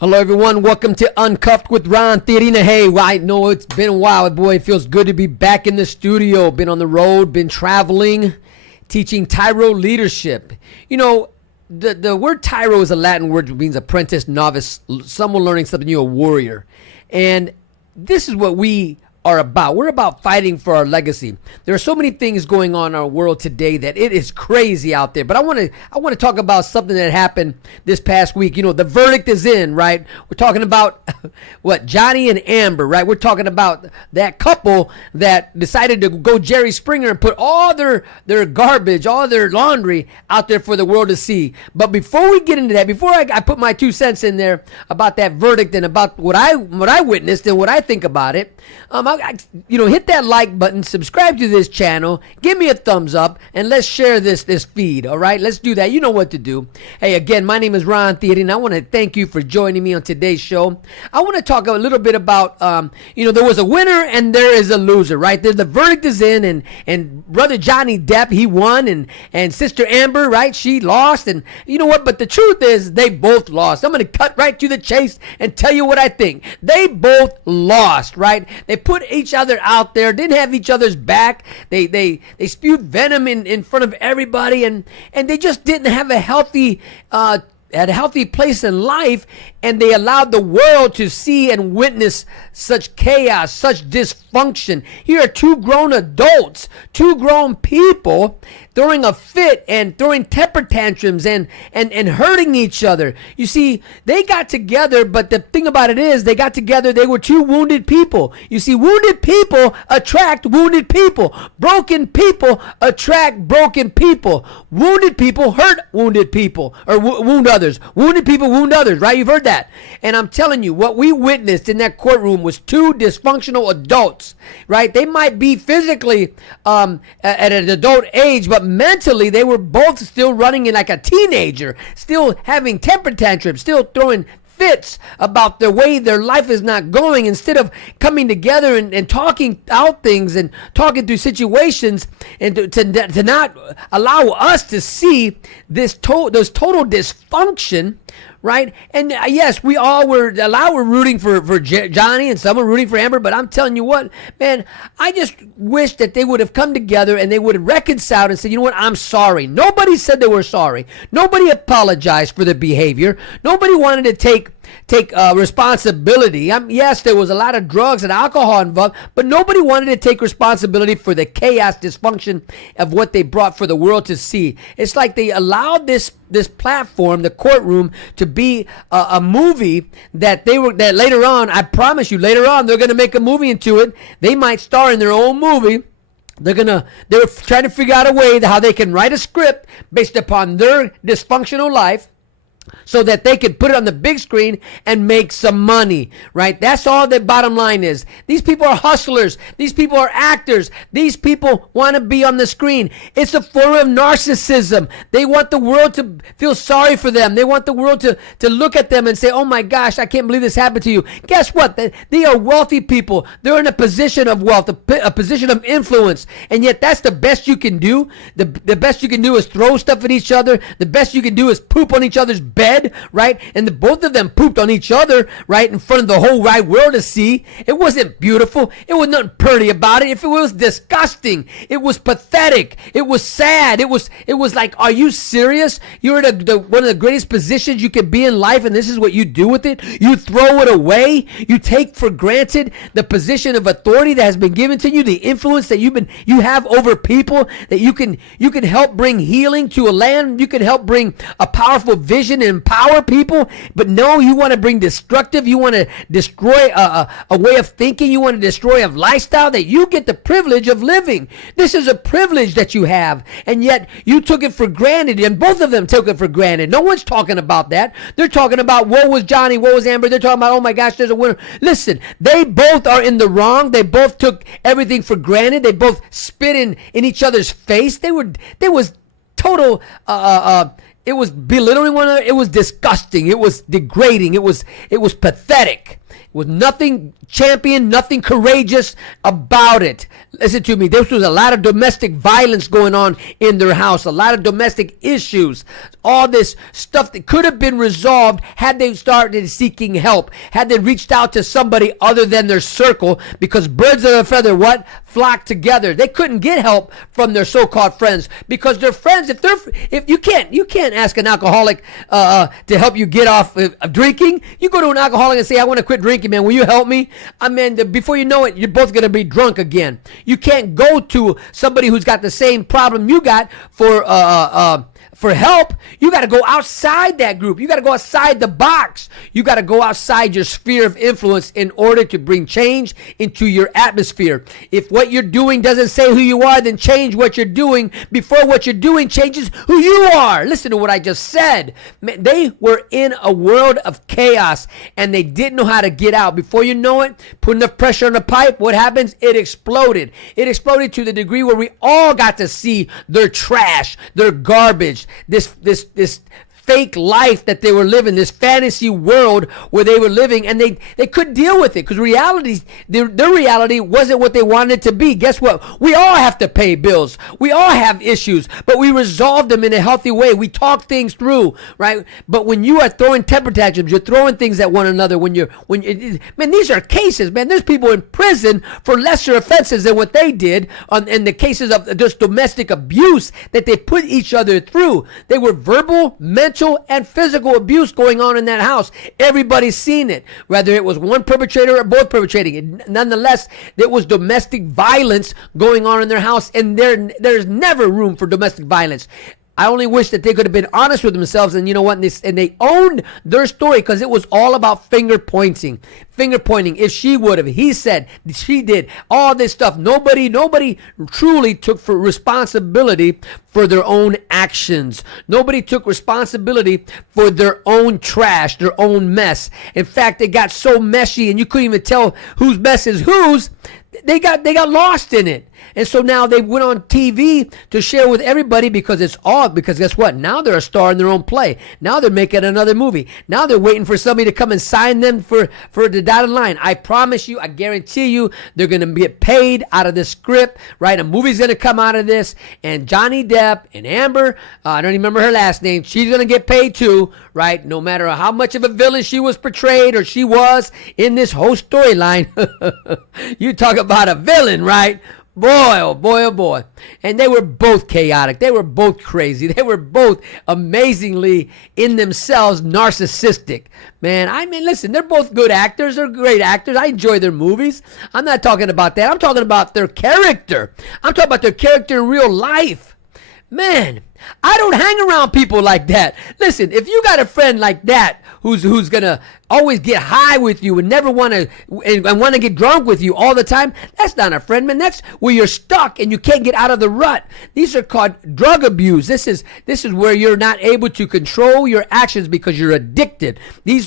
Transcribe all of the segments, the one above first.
Hello, everyone. Welcome to Uncuffed with Ron Theorina. Hey, I know it's been a while. Boy, it feels good to be back in the studio. Been on the road, been traveling, teaching TYRO leadership. You know, the word TYRO is a Latin word that means apprentice, novice, someone learning something new, a warrior. And this is what we are about. We're about fighting for our legacy. There are so many things going on in our world today that it is crazy out there. But I want to talk about something that happened this past week. You know, the verdict is in, right? We're talking about what, Johnny and Amber, right? We're talking about that couple that decided to go Jerry Springer and put all their garbage, all their laundry out there for the world to see. But before we get into that, before I put my 2 cents in there about that verdict and about what I witnessed and what I think about it, hit that like button, subscribe to this channel, give me a thumbs up, and let's share this feed, all right? Let's do that. You know what to do. Hey, again, my name is Ron Theory, and I want to thank you for joining me on today's show. I want to talk a little bit about, there was a winner and there is a loser, right? The verdict is in, and brother Johnny Depp, he won, and sister Amber, right, she lost, and you know what? But the truth is they both lost. I'm going to cut right to the chase and tell you what I think. They both lost, right? They put each other out there, didn't have each other's back. They spewed venom in front of everybody, and they just didn't have a healthy place in life, and they allowed the world to see and witness such chaos, such dysfunction. Here are two grown adults, two grown people throwing a fit and throwing temper tantrums and hurting each other. You see, they got together, but the thing about it is they got together, they were two wounded people. You see, wounded people attract wounded people. Broken people attract broken people. Wounded people hurt wounded people, or wound others. Wounded people wound others, right? You've heard that. And I'm telling you, what we witnessed in that courtroom was two dysfunctional adults, right? They might be physically at an adult age, but mentally they were both still running in like a teenager, still having temper tantrums, still throwing fits about the way their life is not going, instead of coming together and talking out things and talking through situations, and to not allow us to see those total dysfunction, right? And yes, we all were rooting for Johnny, and some were rooting for Amber, but I'm telling you what, man, I just wish that they would have come together and they would have reconciled and said, you know what, I'm sorry. Nobody said they were sorry. Nobody apologized for their behavior. Nobody wanted to take responsibility. Yes, there was a lot of drugs and alcohol involved, but nobody wanted to take responsibility for the chaos, dysfunction of what they brought for the world to see. It's like they allowed this platform, the courtroom, to be a movie that later on, I promise you, later on they're going to make a movie into it. They might star in their own movie. They're trying to figure out a way how they can write a script based upon their dysfunctional life, so that they could put it on the big screen and make some money, right? That's all the bottom line is. These people are hustlers. These people are actors. These people want to be on the screen. It's a form of narcissism. They want the world to feel sorry for them. They want the world to look at them and say, oh my gosh, I can't believe this happened to you. Guess what? They are wealthy people. They're in a position of wealth, a position of influence. And yet that's the best you can do. The best you can do is throw stuff at each other. The best you can do is poop on each other's bed, right? And both of them pooped on each other, right, in front of the whole wide world to see. It wasn't beautiful. It was nothing pretty about it. If it was disgusting, it was pathetic. It was sad. It was like, are you serious? You're in one of the greatest positions you can be in life, and this is what you do with it? You throw it away. You take for granted the position of authority that has been given to you, the influence that you have over people, that you can help bring healing to a land. You can help bring a powerful vision and empower people. But no, you want to bring destructive. You want to destroy a way of thinking. You want to destroy a lifestyle that you get the privilege of living. This is a privilege that you have, and yet you took it for granted, and both of them took it for granted. No one's talking about that. They're talking about what was Johnny, what was Amber. They're talking about, oh my gosh, there's a winner. Listen, they both are in the wrong. They both took everything for granted. They both spit in each other's face. There was total It was belittling one another. It was disgusting. It was degrading. It was pathetic. It was nothing champion, nothing courageous about it. Listen to me. There was a lot of domestic violence going on in their house, a lot of domestic issues, all this stuff that could have been resolved had they started seeking help, had they reached out to somebody other than their circle, because birds of a feather, what? Flock together. They couldn't get help from their so-called friends because their friends, if you can't ask an alcoholic to help you get off of drinking. You go to an alcoholic and say, I want to quit drinking, man. Will you help me? I mean, before you know it, you're both going to be drunk again. You can't go to somebody who's got the same problem you got for help. You got to go outside that group. You got to go outside the box. You got to go outside your sphere of influence in order to bring change into your atmosphere. If what you're doing doesn't say who you are, then change what you're doing before what you're doing changes who you are. Listen to what I just said. Man, they were in a world of chaos and they didn't know how to get out. Before you know it, put enough pressure on the pipe, what happens? It exploded. It exploded to the degree where we all got to see their trash, their garbage, this fake life that they were living, this fantasy world where they were living, and they couldn't deal with it because their reality wasn't what they wanted it to be. Guess what? We all have to pay bills. We all have issues, but we resolve them in a healthy way. We talk things through, right? But when you are throwing temper tantrums, you're throwing things at one another. Man, these are cases, man. There's people in prison for lesser offenses than what they did in the cases of just domestic abuse that they put each other through. They were verbal, mental, and physical abuse going on in that house. Everybody's seen it, whether it was one perpetrator or both perpetrating it. Nonetheless, there was domestic violence going on in their house, and there's never room for domestic violence. I only wish that they could have been honest with themselves, and you know what? And they owned their story because it was all about finger pointing. Finger pointing. If she would have, he said, she did, all this stuff. Nobody truly took for responsibility for their own actions. Nobody took responsibility for their own trash, their own mess. In fact, they got so messy, and you couldn't even tell whose mess is whose. They got lost in it. And so now they went on TV to share with everybody because guess what? Now they're a star in their own play. Now they're making another movie. Now they're waiting for somebody to come and sign them for the dotted line. I promise you, I guarantee you, they're going to get paid out of this script, right? A movie's going to come out of this, and Johnny Depp and Amber, I don't even remember her last name, she's going to get paid too, right? No matter how much of a villain she was portrayed or she was in this whole storyline. You talk about a villain, right? Boy, oh boy, oh boy. And they were both chaotic. They were both crazy. They were both amazingly in themselves narcissistic. Man, I mean, listen, they're both good actors. They're great actors. I enjoy their movies. I'm not talking about that. I'm talking about their character. I'm talking about their character in real life. Man, I don't hang around people like that. Listen, if you got a friend like that who's gonna always get high with you and never want to get drunk with you all the time, that's not a friend, man. That's where you're stuck and you can't get out of the rut. These are called drug abuse. This is where you're not able to control your actions because you're addicted. These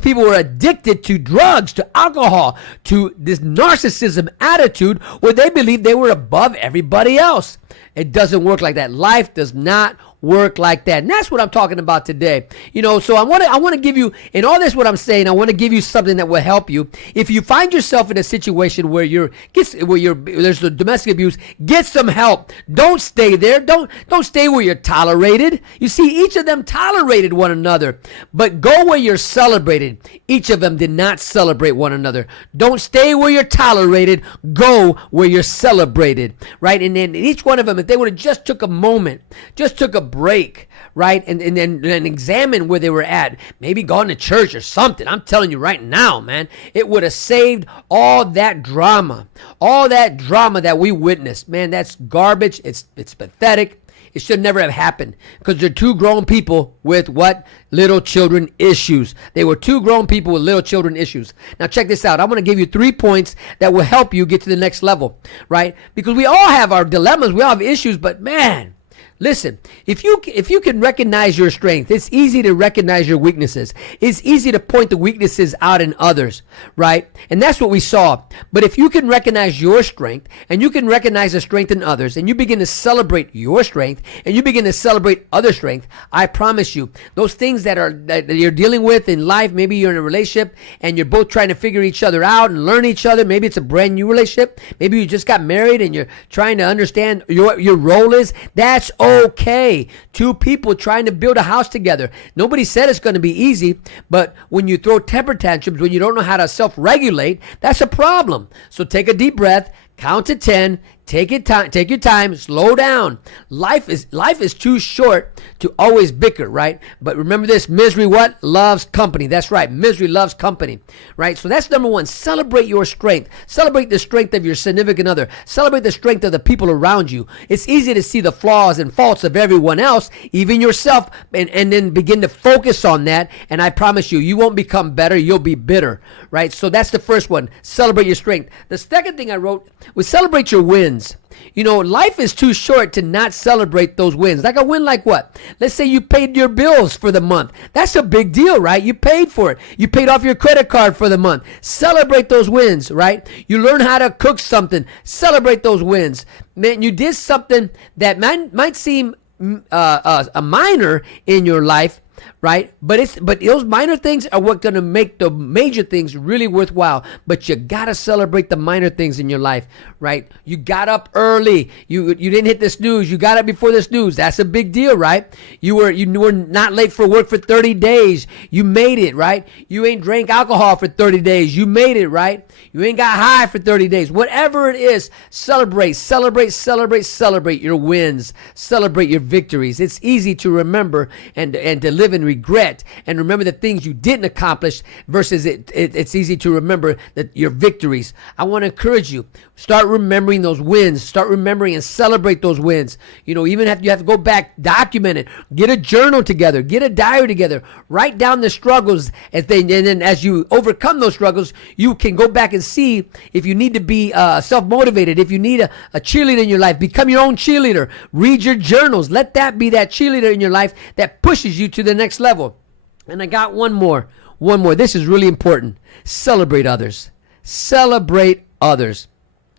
people were addicted to drugs, to alcohol, to this narcissism attitude where they believe they were above everybody else. It doesn't work like that. Life does not work like that. And that's what I'm talking about today. So I want to give you, in all this what I'm saying, I want to give you something that will help you. If you find yourself in a situation where there's the domestic abuse, get some help. Don't stay there. Don't stay where you're tolerated. You see, each of them tolerated one another, but go where you're celebrated. Each of them did not celebrate one another. Don't stay where you're tolerated. Go where you're celebrated, right? And then each one of them, if they would have just took a moment, just took a break, right, and examine where they were at, maybe gone to church or something, I'm telling you right now, man, it would have saved all that drama that we witnessed. Man, that's garbage. It's pathetic. It should never have happened because they're two grown people with what? Little children issues. They were two grown people with little children issues. Now check this out. I'm going to give you 3 points that will help you get to the next level, right? Because we all have our dilemmas. We all have issues, but man, Listen, if you can recognize your strength, it's easy to recognize your weaknesses. It's easy to point the weaknesses out in others, right? And that's what we saw. But if you can recognize your strength and you can recognize the strength in others and you begin to celebrate your strength and you begin to celebrate other strength, I promise you, those things that you're dealing with in life, maybe you're in a relationship and you're both trying to figure each other out and learn each other. Maybe it's a brand new relationship. Maybe you just got married and you're trying to understand what your role is. That's okay. Two people trying to build a house together. Nobody said it's going to be easy, but when you throw temper tantrums, when you don't know how to self-regulate, that's a problem. So take a deep breath, count to 10, take your time, slow down. Life is too short to always bicker, right? But remember this, misery what? Loves company. That's right. Misery loves company, right? So that's number one. Celebrate your strength. Celebrate the strength of your significant other. Celebrate the strength of the people around you. It's easy to see the flaws and faults of everyone else, even yourself, and then begin to focus on that. And I promise you, you won't become better. You'll be bitter, right? So that's the first one. Celebrate your strength. The second thing I wrote was celebrate your wins. You know, life is too short to not celebrate those wins. Like a win like what? Let's say you paid your bills for the month. That's a big deal, right? You paid for it. You paid off your credit card for the month. Celebrate those wins, right? You learn how to cook something. Celebrate those wins. Man, you did something that might seem a minor in your life, right? But those minor things are what's going to make the major things really worthwhile. But you got to celebrate the minor things in your life, right? You got up early. You didn't hit the snooze. You got up before the snooze. That's a big deal, right? You were not late for work for 30 days. You made it, right? You ain't drank alcohol for 30 days. You made it, right? You ain't got high for 30 days. Whatever it is, celebrate your wins. Celebrate your victories. It's easy to remember and to live in regret and remember the things you didn't accomplish versus it's easy to remember that your victories. I want to encourage you, start remembering those wins. Start remembering and celebrate those wins. You know, even if you have to go back, document it. Get a journal together. Get a diary together. Write down the struggles, and then as you overcome those struggles, you can go back and see if you need to be self-motivated. If you need a cheerleader in your life, become your own cheerleader. Read your journals. Let that be that cheerleader in your life that pushes you to the next level. And I got one more. This is really important. Celebrate others. Celebrate others.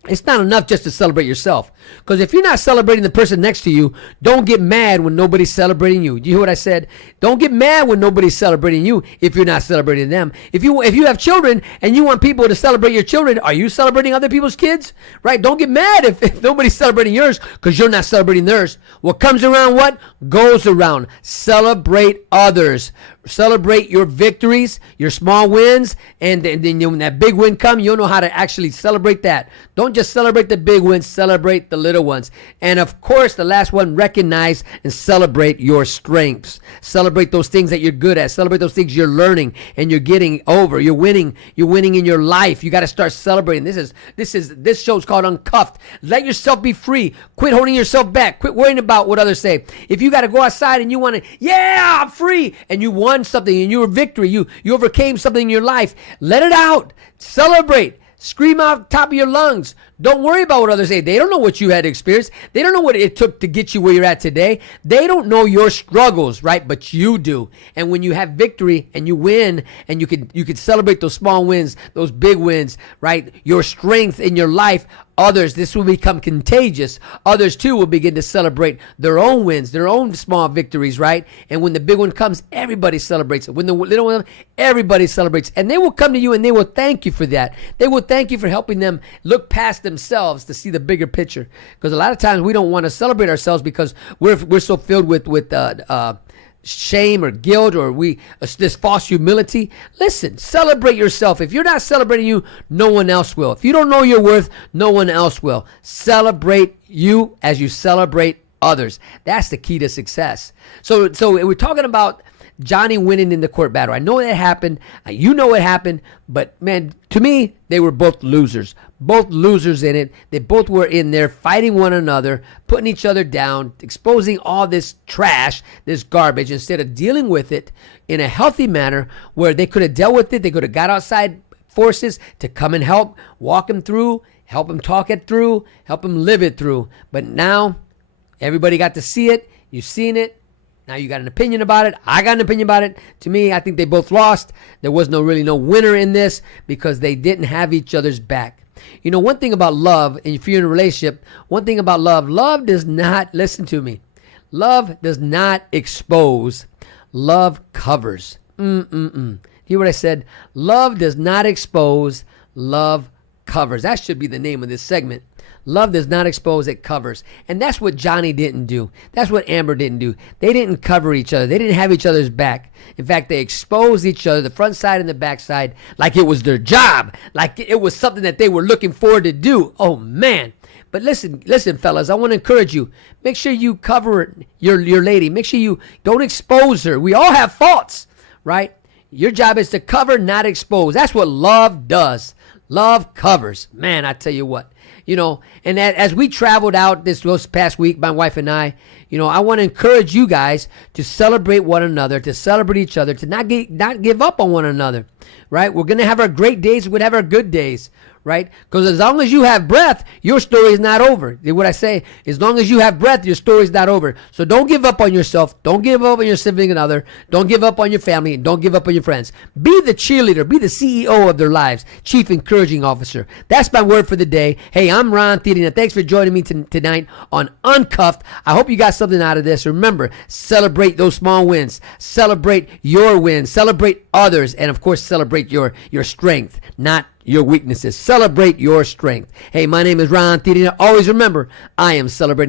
It's not enough just to celebrate yourself. Because if you're not celebrating the person next to you, don't get mad when nobody's celebrating you. Do you hear what I said? Don't get mad when nobody's celebrating you if you're not celebrating them. If you have children and you want people to celebrate your children, are you celebrating other people's kids? Right? Don't get mad if nobody's celebrating yours because you're not celebrating theirs. What comes around what? Goes around. Celebrate others. Celebrate your victories, your small wins, and then when that big win comes, you'll know how to actually celebrate that. Don't just celebrate the big wins, celebrate the little ones. And of course, the last one, recognize and celebrate your strengths. Celebrate those things that you're good at. Celebrate those things you're learning and you're getting over. You're winning in your life. You got to start celebrating. This show's called Uncuffed. Let yourself be free. Quit holding yourself back. Quit worrying about what others say. If you got to go outside and you want to, yeah, I'm free, and you won something and you victory, you overcame something in your life, let it out. Celebrate. Scream out top of your lungs. Don't worry about what others say. They don't know what you had experienced. They don't know what it took to get you where you're at today. They don't know your struggles, right? But you do. And when you have victory and you win, and you can celebrate those small wins, those big wins, right? Your strength in your life, others, this will become contagious. Others too will begin to celebrate their own wins, their own small victories, right? And when the big one comes, everybody celebrates it. When the little one, everybody celebrates. And they will come to you and they will thank you for that. They will thank you for helping them look past themselves to see the bigger picture. Because a lot of times we don't want to celebrate ourselves because we're so filled with shame or guilt or this false humility. Listen, celebrate yourself. If you're not celebrating you, no one else will. If you don't know your worth, no one else will. Celebrate you as you celebrate others. That's the key to success. So we're talking about Johnny winning in the court battle. I know that happened. You know it happened. But man, to me, they were both losers. Both losers in it. They both were in there fighting one another, putting each other down, exposing all this trash, this garbage, instead of dealing with it in a healthy manner where they could have dealt with it. They could have got outside forces to come and help, walk them through, help them talk it through, help them live it through. But now everybody got to see it. You've seen it. Now you got an opinion about it. I got an opinion about it. To me, I think they both lost. There was really no winner in this because they didn't have each other's back. You know, one thing about love, and if you're in a relationship, one thing about love does not, listen to me, love does not expose. Love covers. Hear what I said? Love does not expose. Love covers. That should be the name of this segment. Love does not expose, it covers. And that's what Johnny didn't do. That's what Amber didn't do. They didn't cover each other. They didn't have each other's back. In fact, they exposed each other, the front side and the back side, like it was their job, like it was something that they were looking forward to do. Oh, man. But listen, fellas, I want to encourage you. Make sure you cover your lady. Make sure you don't expose her. We all have faults, right? Your job is to cover, not expose. That's what love does. Love covers. Man, I tell you what. You know, and as we traveled out this past week, my wife and I, you know, I want to encourage you guys to celebrate one another, to celebrate each other, to not give up on one another, right? We're going to have our great days. We're going to have our good days, right? Because as long as you have breath, your story is not over. What I say, as long as you have breath, your story is not over. So don't give up on yourself. Don't give up on your significant other. Don't give up on your family. And don't give up on your friends. Be the cheerleader. Be the CEO of their lives. Chief Encouraging Officer. That's my word for the day. Hey, I'm Ron Thedina. Thanks for joining me tonight on Uncuffed. I hope you got something out of this. Remember, celebrate those small wins. Celebrate your wins. Celebrate others. And, of course, celebrate your strength, not your weaknesses. Celebrate your strength. Hey, my name is Ron Thedina. Always remember, I am celebrating